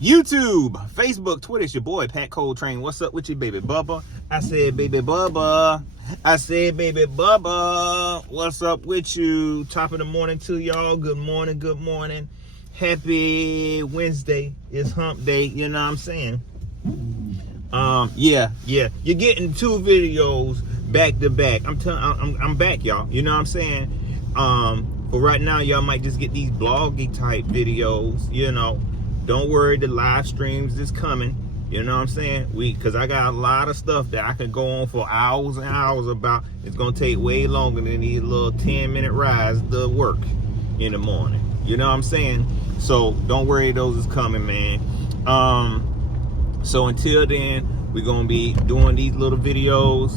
YouTube, Facebook, Twitter, it's your boy, Pat Coltrane. What's up with you, baby Bubba? I said, baby Bubba. What's up with you? Top of the morning to y'all. Good morning. Happy Wednesday. It's hump day, you know what I'm saying? Yeah. You're getting two videos back to back. I'm back, y'all. You know what I'm saying? But right now, y'all might just get these bloggy type videos, you know. Don't worry, the live streams is coming. You know what I'm saying? Because I got a lot of stuff that I can go on for hours and hours about. It's going to take way longer than these little 10-minute rides to work in the morning. You know what I'm saying? So don't worry, those is coming, man. So until then, we're going to be doing these little videos,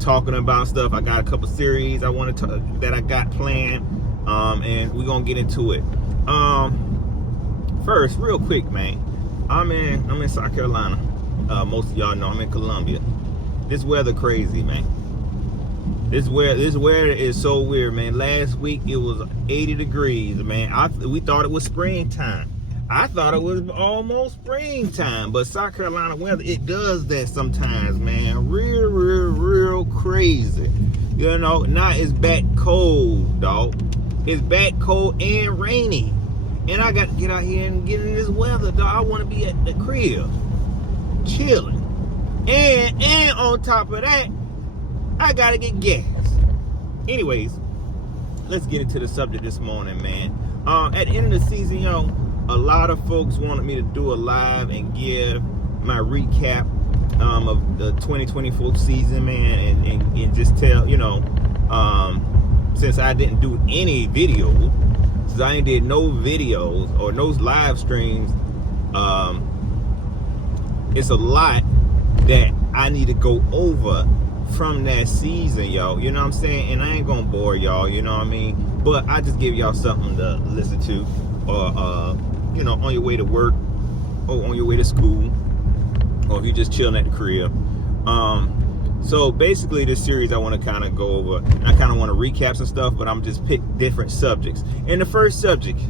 talking about stuff. I got a couple series that I got planned, and we're going to get into it. First, real quick, man, I'm in South Carolina. Most of y'all know I'm in Columbia. This weather crazy, man. This weather is so weird, man. Last week it was 80 degrees, man. We thought it was springtime. I thought it was almost springtime, but South Carolina weather, it does that sometimes, man. Real crazy. You know, now it's back cold, dog. It's back cold and rainy. And I got to get out here and get in this weather, dog. I want to be at the crib, chilling. And on top of that, I got to get gas. Anyways, let's get into the subject this morning, man. At the end of the season, yo, a lot of folks wanted me to do a live and give my recap of the 2024 season, man, and just tell, you know, since I didn't do any video, since I ain't did no videos or no live streams, it's a lot that I need to go over from that season, y'all. You know what I'm saying? And I ain't gonna bore y'all, you know what I mean? But I just give y'all something to listen to, or you know, on your way to work, or on your way to school, or if you're just chilling at the crib. So basically this series I want to kind of go over, I kind of want to recap some stuff, but I'm just pick different subjects. And the first subject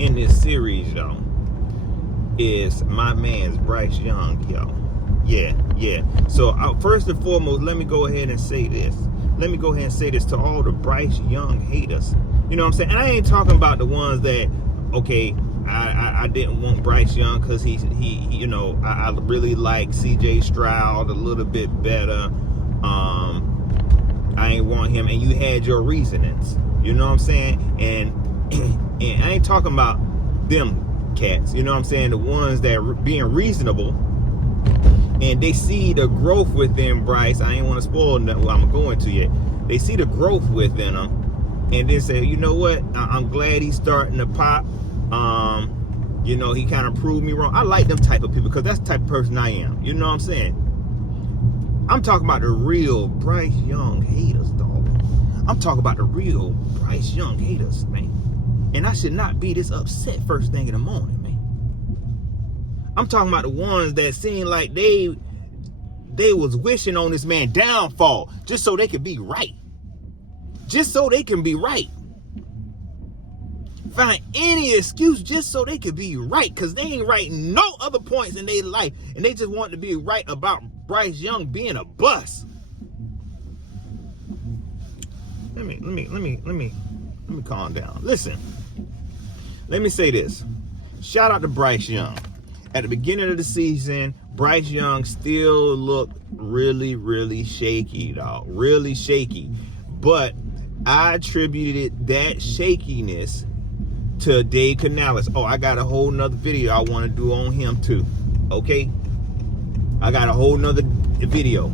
in this series, y'all, is my man's Bryce Young, y'all. Yeah. So first and foremost, let me go ahead and say this. Let me go ahead and say this to all the Bryce Young haters. You know what I'm saying? And I ain't talking about the ones that, okay, I didn't want Bryce Young because he you know, I really like C.J. Stroud a little bit better. I ain't want him, and you had your reasonings. You know what I'm saying? And I ain't talking about them cats. You know what I'm saying? The ones that are being reasonable, and they see the growth within Bryce. I ain't want to spoil nothing I'm going to yet. They see the growth within him, and they say, you know what? I'm glad he's starting to pop. You know, he kind of proved me wrong. I like them type of people because that's the type of person I am. You know what I'm saying? I'm talking about the real Bryce Young haters, dog. I'm talking about the real Bryce Young haters, man. And I should not be this upset first thing in the morning, man. I'm talking about the ones that seem like they was wishing on this man downfall just so they could be right. Just so they can be right. Find any excuse just so they could be right, because they ain't right no other points in their life, and they just want to be right about Bryce Young being a bust. Let me calm down. Listen, let me say this. Shout out to Bryce Young. At the beginning of the season, Bryce Young still looked really shaky, dog. Really shaky. But I attributed that shakiness to Dave Canales. Oh, I got a whole nother video I want to do on him too. Okay? I got a whole nother video.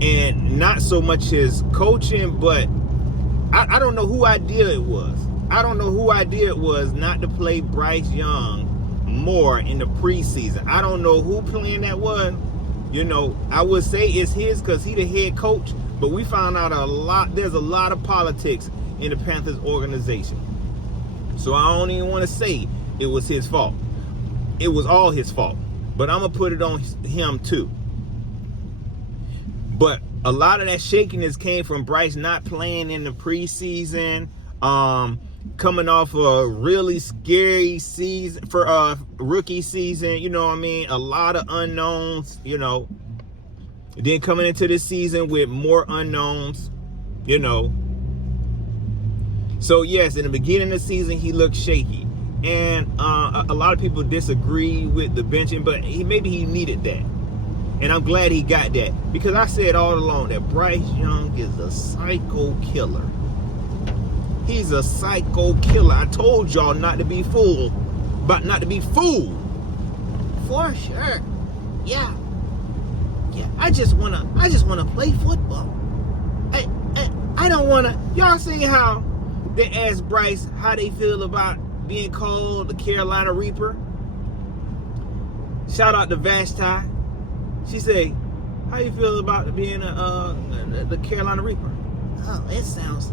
And not so much his coaching, but I don't know who idea it was. I don't know who idea it was not to play Bryce Young more in the preseason. I don't know who plan that was. You know, I would say it's his because he the head coach, but we found out there's a lot of politics in the Panthers organization. So I don't even want to say it was his fault. It was all his fault. But I'm going to put it on him too. But a lot of that shakiness came from Bryce not playing in the preseason. coming off a really scary season for rookie season. You know what I mean? A lot of unknowns. You know, then coming into this season with more unknowns. You know. So yes, in the beginning of the season, he looked shaky, and a lot of people disagree with the benching, but maybe he needed that, and I'm glad he got that, because I said all along that Bryce Young is a psycho killer. He's a psycho killer. I told y'all not to be fooled, but not to be fooled. For sure, yeah. I just wanna play football. I don't wanna. Y'all see how they asked Bryce how they feel about being called the Carolina Reaper? Shout out to Vashti. She said, how you feel about being the Carolina Reaper? Oh, it sounds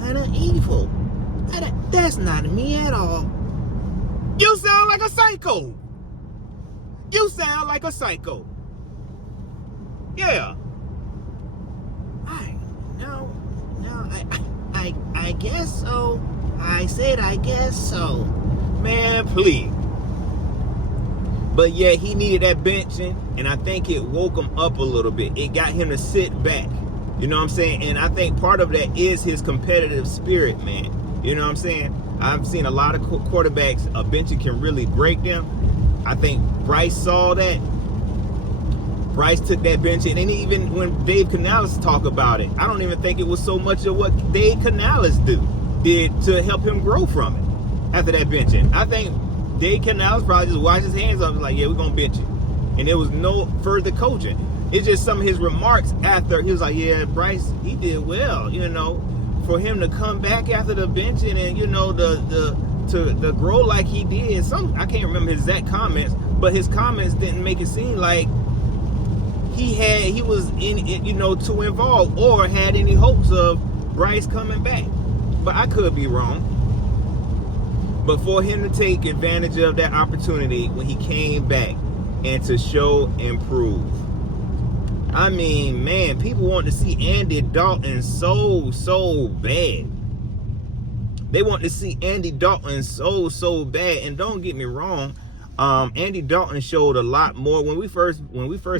kind of evil. That's not me at all. You sound like a psycho. You sound like a psycho. Yeah. I guess so. I said I guess so. Man, please. But yeah, he needed that benching, and I think it woke him up a little bit. It got him to sit back. You know what I'm saying? And I think part of that is his competitive spirit, man. You know what I'm saying? I've seen a lot of quarterbacks, a benching can really break them. I think Bryce saw that. Bryce took that benching, and even when Dave Canales talked about it, I don't even think it was so much of what Dave Canales did to help him grow from it after that benching. I think Dave Canales probably just washed his hands up and was like, yeah, we're going to bench it. And there was no further coaching. It's just some of his remarks after. He was like, yeah, Bryce, he did well, you know, for him to come back after the benching and, you know, to grow like he did. I can't remember his exact comments, but his comments didn't make it seem like he was in it, you know, too involved or had any hopes of Bryce coming back. But I could be wrong. But for him to take advantage of that opportunity when he came back and to show and prove. I mean, man, people want to see Andy Dalton so bad. They want to see Andy Dalton so bad. And don't get me wrong, Andy Dalton showed a lot more. When we first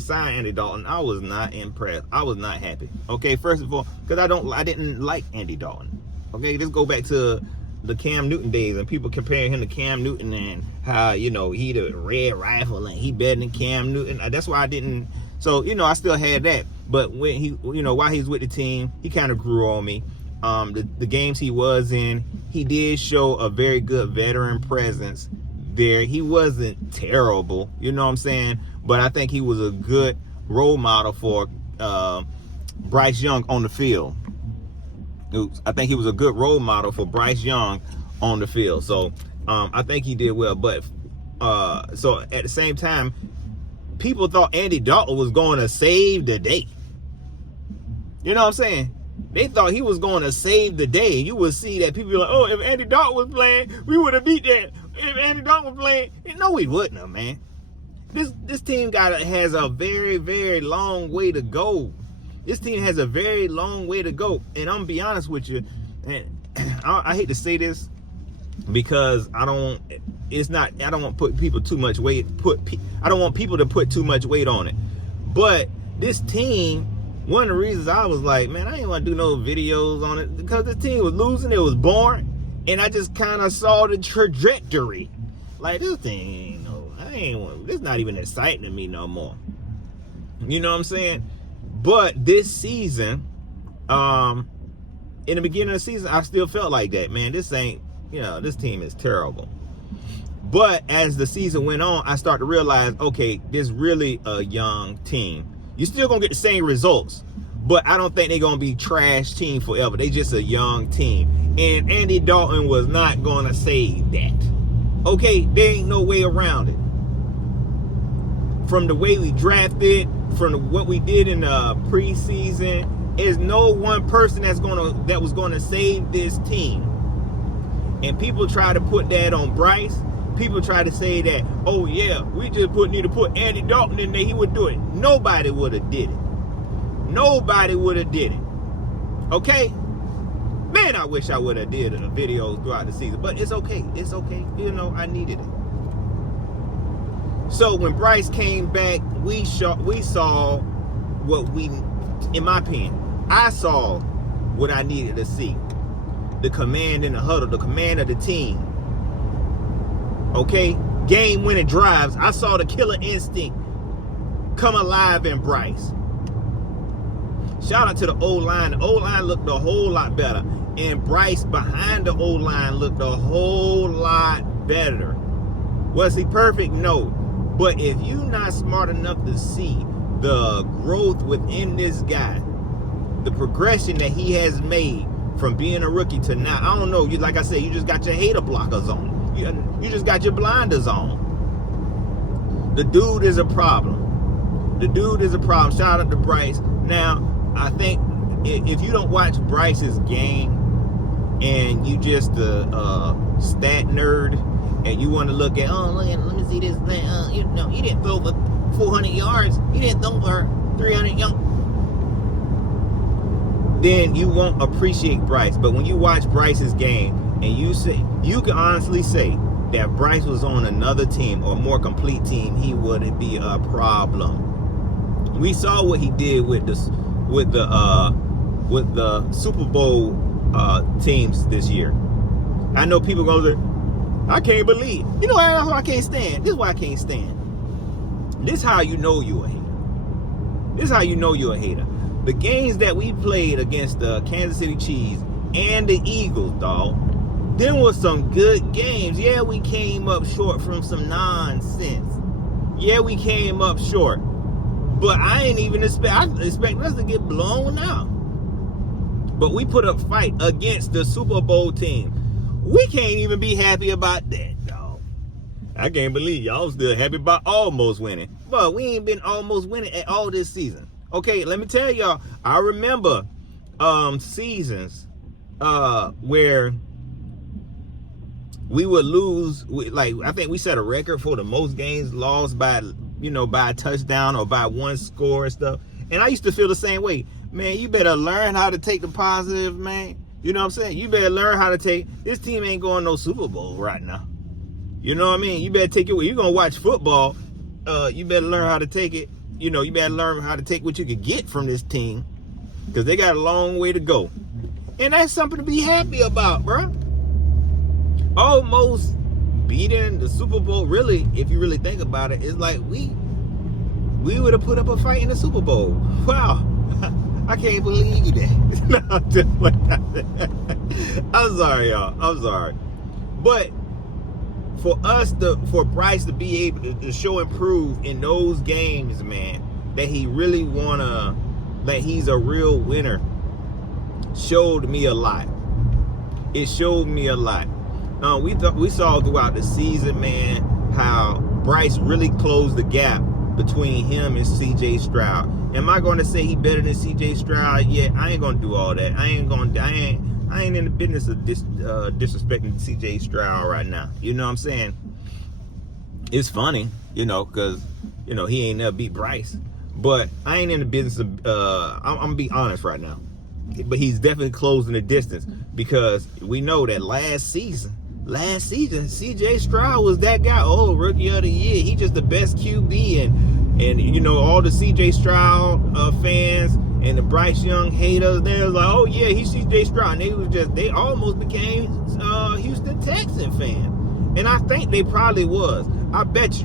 signed Andy Dalton, I was not impressed. I was not happy. Okay, first of all, because I didn't like Andy Dalton. Okay, let's go back to the Cam Newton days and people comparing him to Cam Newton and how, you know, he the red rifle and he better than Cam Newton. That's why I didn't. So, you know, I still had that. But when he, you know, while he was with the team, he kind of grew on me. The games he was in, he did show a very good veteran presence there. He wasn't terrible, you know what I'm saying? But I think he was a good role model for Bryce Young on the field. I think he was a good role model for Bryce Young on the field. So I think he did well. But so at the same time, people thought Andy Dalton was going to save the day. You know what I'm saying? They thought he was going to save the day. You would see that people were like, oh, if Andy Dalton was playing, we would have beat that. If Andy Dalton was playing, no, we wouldn't have, man. This team has a very, very long way to go. This team has a very long way to go. And I'm gonna be honest with you, and I hate to say this because I don't want people too much weight. I don't want people to put too much weight on it. But this team, one of the reasons I was like, man, I ain't want to do no videos on it because this team was losing. It was boring, and I just kind of saw the trajectory. Like, this thing, it's not even exciting to me no more. You know what I'm saying? But this season, in the beginning of the season, I still felt like that, man. This team is terrible. But as the season went on, I started to realize, okay, this is really a young team. You're still going to get the same results, but I don't think they're going to be trash team forever. They just a young team. And Andy Dalton was not going to save that. Okay, there ain't no way around it. From the way we drafted, from what we did in the preseason, there's no one person that was going to save this team. And people try to put that on Bryce. People try to say that, oh yeah, we just need to put Andy Dalton in there, he would do it. Nobody would have did it. Nobody would have did it. Okay? Man, Man, I wish I would have did videos throughout the season, but it's okay. It's okay. You know, I needed it. So when Bryce came back, we saw what we, in my opinion, I saw what I needed to see. The command in the huddle, the command of the team. Okay? Game-winning drives. I saw the killer instinct come alive in Bryce. Shout out to the O-line. The O-line looked a whole lot better. And Bryce behind the O-line looked a whole lot better. Was he perfect? No. But if you're not smart enough to see the growth within this guy, the progression that he has made from being a rookie to now, I don't know, you, like I said, you just got your hater blockers on. You just got your blinders on. The dude is a problem. The dude is a problem. Shout out to Bryce. Now, I think if you don't watch Bryce's game and you just a stat nerd, and you want to look at, let me see this thing. You know, he didn't throw for 400 yards. He didn't throw for 300 yards. Then you won't appreciate Bryce. But when you watch Bryce's game, and you can honestly say that Bryce was on another team or a more complete team, he wouldn't be a problem. We saw what he did with the Super Bowl teams this year. I know people go there. I can't believe. You know what I can't stand? This is why I can't stand. This is how you know you're a hater. This is how you know you're a hater. The games that we played against the Kansas City Chiefs and the Eagles, dog, there was some good games. Yeah, we came up short from some nonsense. Yeah, we came up short. But I ain't even expect us to get blown out. But we put up fight against the Super Bowl team. We can't even be happy about that, dog. I can't believe y'all still happy about almost winning. But we ain't been almost winning at all this season. Okay, let me tell y'all, I remember seasons where we would lose. I think we set a record for the most games lost by a touchdown or by one score and stuff. And I used to feel the same way. Man, you better learn how to take the positive, man. You know what I'm saying? You better learn how to take, this team ain't going no Super Bowl right now. You know what I mean? You better take it, you're going to watch football. You better learn how to take it. You know, you better learn how to take what you could get from this team, because they got a long way to go. And that's something to be happy about, bro. Almost beating the Super Bowl, really, if you really think about it, it's like we would have put up a fight in the Super Bowl. Wow. I can't believe that. I'm sorry, y'all. I'm sorry. But for Bryce to be able to show and prove in those games, man, that he really that he's a real winner, showed me a lot. It showed me a lot. We saw throughout the season, man, how Bryce really closed the gap between him and CJ Stroud. Am I going to say he better than CJ Stroud? Yeah, I ain't going to do all that. I ain't in the business of disrespecting CJ Stroud right now. You know what I'm saying? It's funny, because, he ain't never beat Bryce. But I ain't in the business of, I'm going to be honest right now. But he's definitely closing the distance, because we know that last season, CJ Stroud was that guy. Oh, rookie of the year. He just the best QB, and all the CJ Stroud fans and the Bryce Young haters, they was like, oh yeah, he's CJ Stroud. And they almost became Houston Texan fan. And I think they probably was. I bet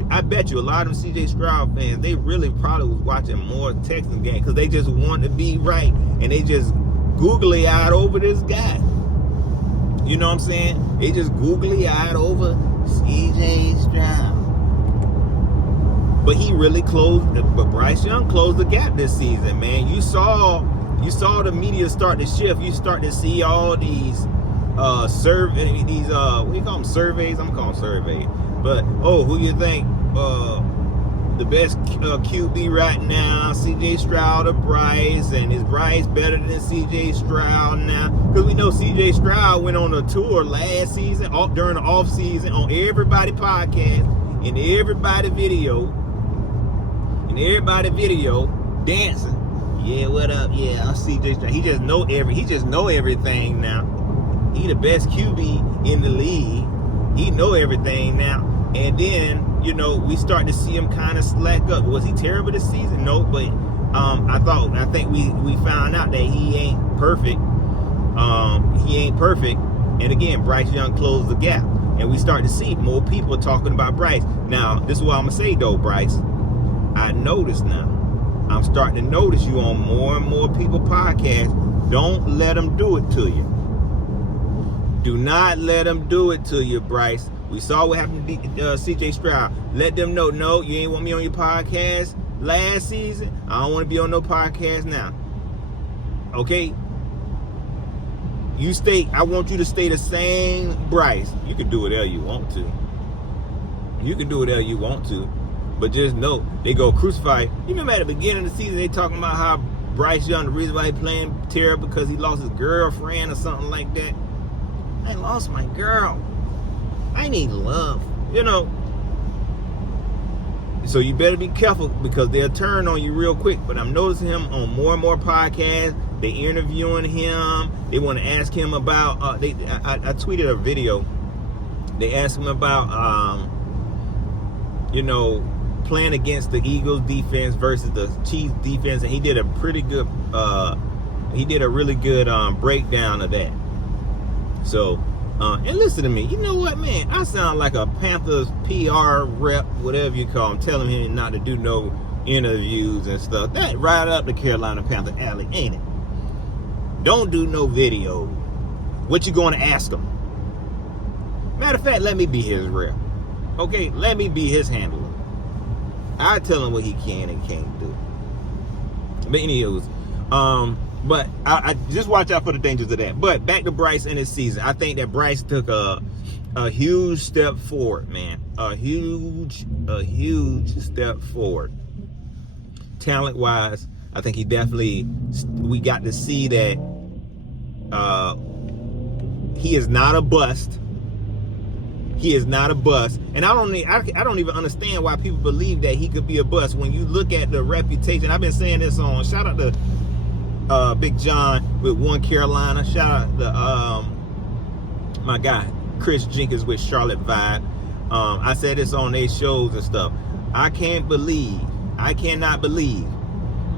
you a lot of them CJ Stroud fans, they really probably was watching more Texan games, because they just want to be right, and they just googly eyed over this guy. You know what I'm saying? They just googly-eyed over CJ Stroud. But he really but Bryce Young closed the gap this season, man. You saw the media start to shift. You start to see all these what do you call them, surveys? I'm gonna call them surveys. But who you think the best QB right now, CJ Stroud or Bryce? And is Bryce better than CJ Stroud now? Because we know CJ Stroud went on a tour last season, during the off season, on everybody podcast, and everybody video, dancing. Yeah, what up? Yeah, I'm CJ Stroud. He just know everything now. He the best QB in the league. He know everything now. And then, you know, we start to see him kind of slack up. Was he terrible this season? No, but I think we found out that he ain't perfect. He ain't perfect. And again, Bryce Young closed the gap. And we start to see more people talking about Bryce. Now, this is what I'm going to say, though, Bryce. I notice now. I'm starting to notice you on more and more people podcasts. Don't let them do it to you. Do not let them do it to you, Bryce. We saw what happened to CJ Stroud. Let them know, no, you ain't want me on your podcast last season. I don't want to be on no podcast now. Okay? I want you to stay the same Bryce. You can do whatever you want to. You can do whatever you want to. But just know, they go crucify. You remember at the beginning of the season, they talking about how Bryce Young, the reason why he playing terrible because he lost his girlfriend or something like that. I lost my girl. I need love, you know. So you better be careful because they'll turn on you real quick. But I'm noticing him on more and more podcasts. They interviewing him. They want to ask him about. I tweeted a video. They asked him about, you know, playing against the Eagles defense versus the Chiefs defense, and he did a pretty good. He did a really good breakdown of that. So, and listen to me. You know what, man? I sound like a Panthers PR rep, whatever you call him, telling him not to do no interviews and stuff. That right up the Carolina Panther alley, ain't it? Don't do no video. What you going to ask him? Matter of fact, let me be his rep. Okay, let me be his handler. I tell him what he can and can't do. But anyways, but I just watch out for the dangers of that. But back to Bryce in his season. I think that Bryce took a huge step forward, man. A huge step forward. Talent-wise, I think he definitely, we got to see that he is not a bust. He is not a bust. And I don't even understand why people believe that he could be a bust. When you look at the reputation, I've been saying this on, shout out to Big John with One Carolina. Shout out to my guy Chris Jenkins with Charlotte Vibe. I said this on their shows and stuff. I cannot believe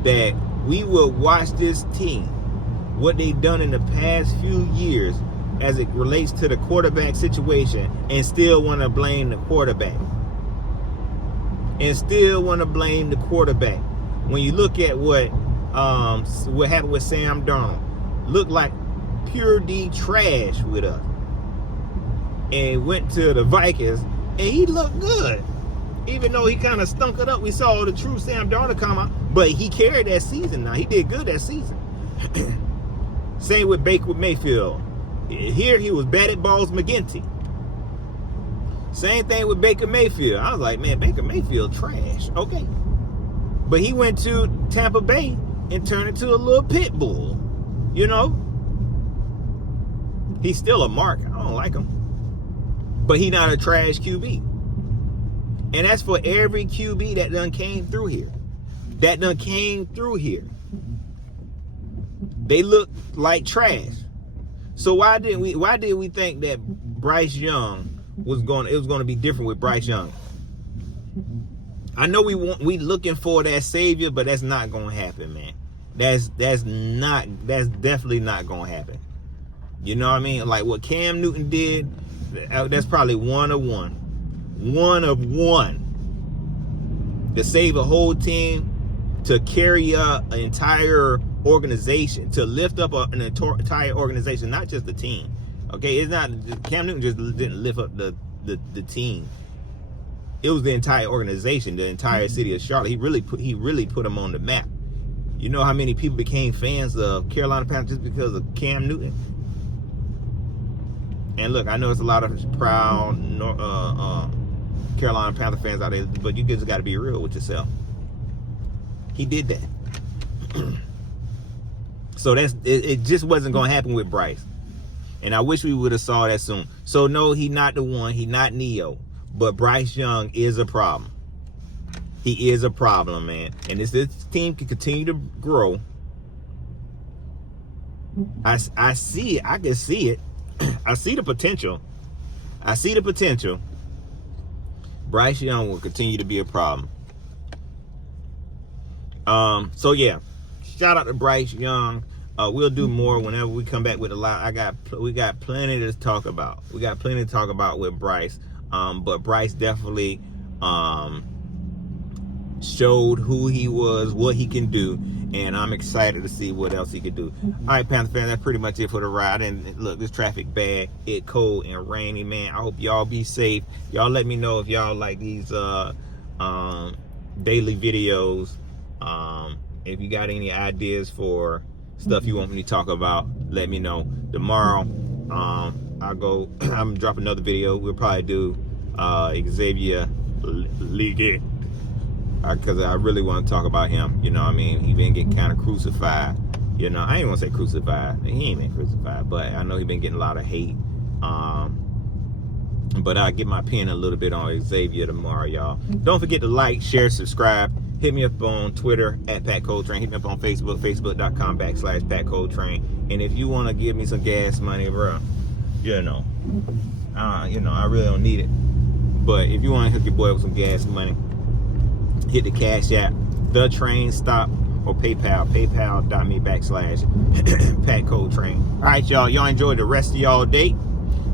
that we will watch this team, what they've done in the past few years as it relates to the quarterback situation, and still want to blame the quarterback. When you look at what happened with Sam Darnold, looked like pure D trash with us, and went to the Vikings, and he looked good. Even though he kind of stunk it up, we saw the true Sam Darnold come out, but he carried that season now. He did good that season. Same with Baker Mayfield. Here he was batted balls McGinty. Same thing with Baker Mayfield. I was like, man, Baker Mayfield trash. Okay. But he went to Tampa Bay and turned into a little pit bull. You know? He's still a mark. I don't like him. But he's not a trash QB. And that's for every QB that done came through here. They look like trash. So why did we think that Bryce Young it was going to be different with Bryce Young? I know we looking for that savior, but that's not going to happen, man. That's definitely not going to happen. You know what I mean? Like what Cam Newton did, that's probably one of one to save a whole team, to carry an entire organization, to lift up an entire organization, not just the team. Okay, it's not Cam Newton just didn't lift up the team. It was the entire organization, the entire city of Charlotte. He really put them on the map. You know how many people became fans of Carolina Panthers just because of Cam Newton? And look, I know it's a lot of proud Carolina Panther fans out there, but you just got to be real with yourself. He did that. So it just wasn't going to happen with Bryce. And I wish we would have saw that soon. So no, he not the one. He not Neo. But Bryce Young is a problem. He is a problem, man. And if this team can continue to grow, I see it. I can see it. I see the potential. I see the potential. Bryce Young will continue to be a problem. So yeah, shout out to Bryce Young. We'll do more whenever we come back with a lot. We got plenty to talk about. We got plenty to talk about with Bryce. But Bryce definitely showed who he was, what he can do, and I'm excited to see what else he can do. All right, Panther fans, that's pretty much it for the ride. And look, this traffic bad, it cold and rainy, man. I hope y'all be safe. Y'all let me know if y'all like these daily videos. If you got any ideas for stuff you want me to talk about, let me know. Tomorrow, I'm gonna drop another video. We'll probably do Xavier League, because I really want to talk about him. You know what I mean? He been getting kind of crucified. You know, I ain't want to say crucified. He ain't been crucified, but I know he been getting a lot of hate. But I'll get my pen a little bit on Xavier tomorrow, y'all. Don't forget to like, share, subscribe. Hit me up on Twitter at Pat Coltrane. Hit me up on Facebook, facebook.com/Pat Coltrane. And if you want to give me some gas money, bro, you know, I really don't need it. But if you want to hook your boy with some gas money, hit the Cash App, The Train Stop, or PayPal, paypal.me/Pat Coltrane. All right, y'all. Y'all enjoy the rest of y'all day.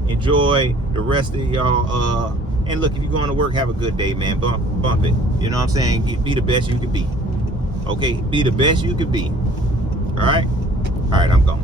Enjoy the rest of y'all. And look, if you're going to work, have a good day, man. Bump it. You know what I'm saying? Be the best you can be. Okay? Be the best you can be. All right? All right, I'm gone.